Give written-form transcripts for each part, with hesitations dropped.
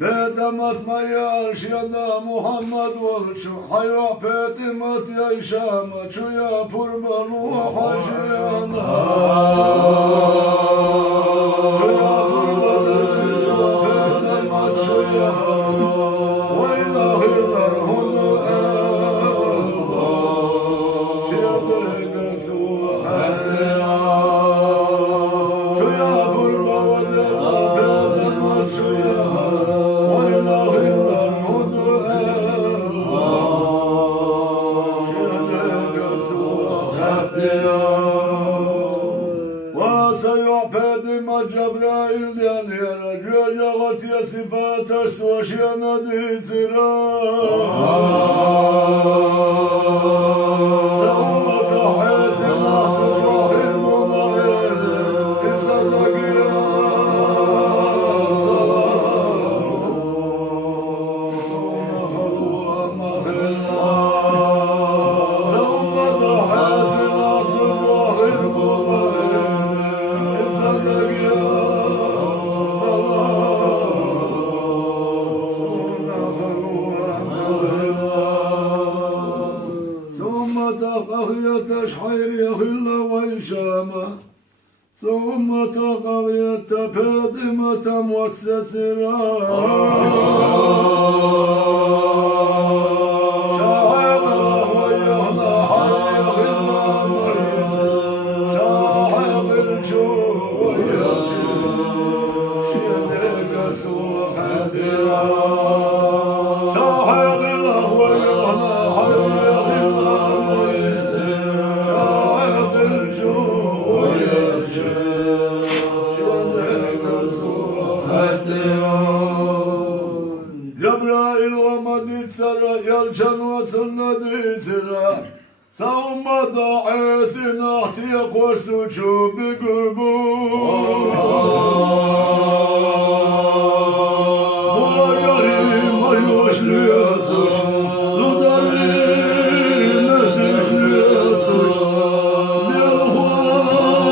Pedemat mayar şiyada Muhammed olşu Hayva petimat yaşama Çuya purbalu haşiyana Çuya purbadır Çuya pedemat çuya Ve ilahirler hunu Allah Şiyada gazı haddina Çuya purbadır pedemat çuya جبرائيل يعني رجع غطي صفات سوشيانا دي سرا سوما تحيس الناس جواهر ممائل إصدق يا صلاة مخلوة مخلوة سوما تحيس الناس جواهر ممائل إصدق يا تشحير يخل ويشامة ثم تقويت فاطمة مؤسسرا شاعر الله ويهنا حير يخل مريس شاعر الجو ويجي شيدك سوى حدرا شاعر الله ويهنا حير يخل مريس جبرائيل ومن سرى يرجن وسنة سرى ثم ضعيس نحتيق وسجوب قربون مغيري مريوش ليسوش لدري نسيش ليسوش ميلخواش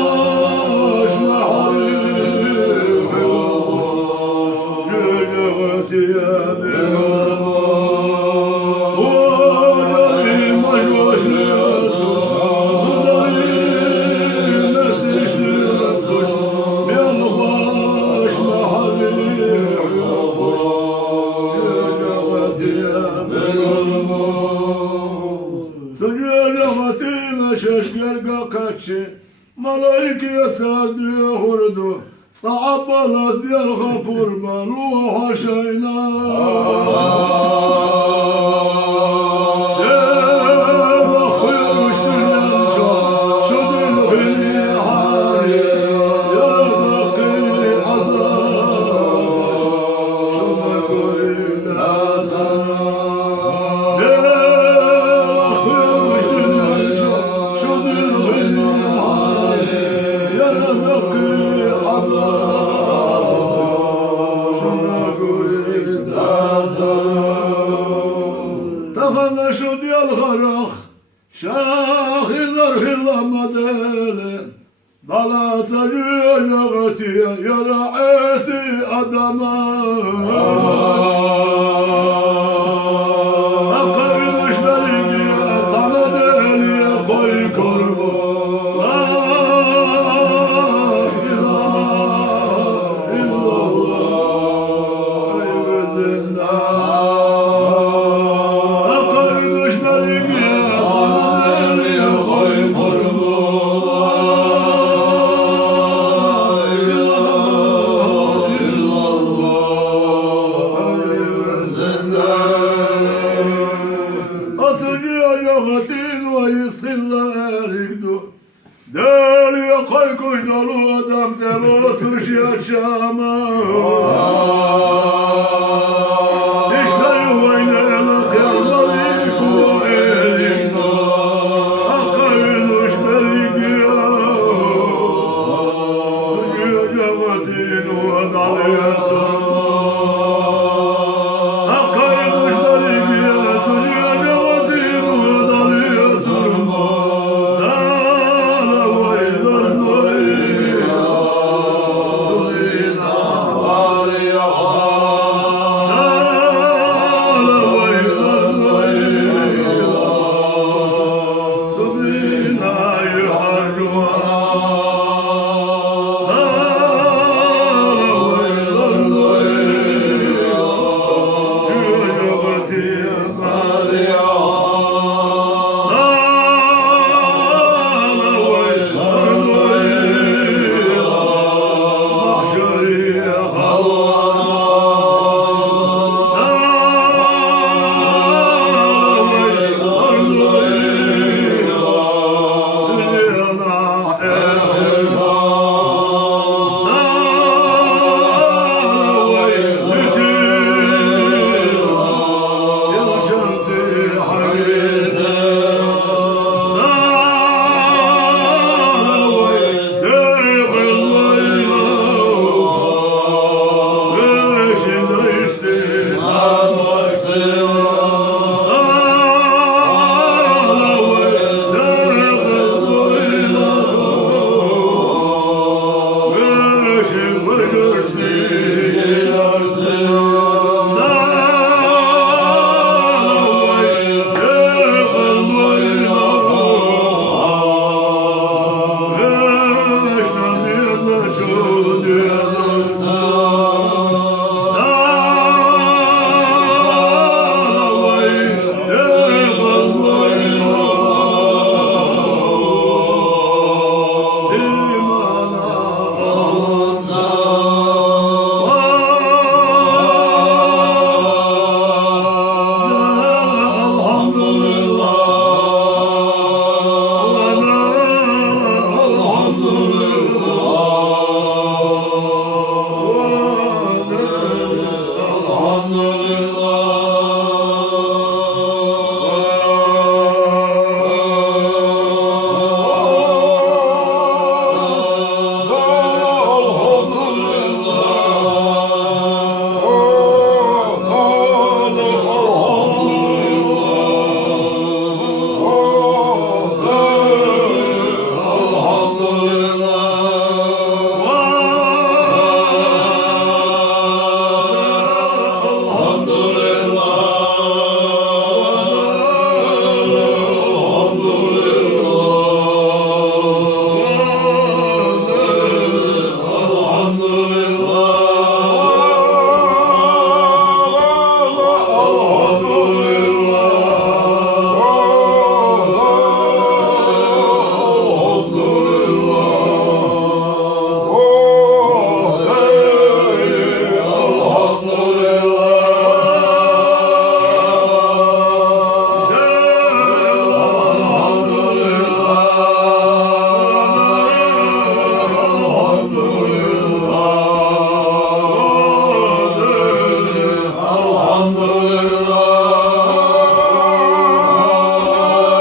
محريح يوضوش جنغتي يا ملايكة صار هردو صعب الناس ديال غفور مروح شينا يا اخويا وش بنمشى شدين غني حاري يا ربقي عذاب شو ما قريب نازل يا اخويا وش بنمشى شدين غني تغنشوا ديال غرخ شاخيلر هلا مدينة بلا سجين غتي يا رئيسي أدما أقلش بلقي صندلي قوي كربو دالي قايكوش دالو ادم تلوسوش يا شاما اشتري وين لك يا الملك وإلينا أقلوش بريقيا سجي جمتين ودعي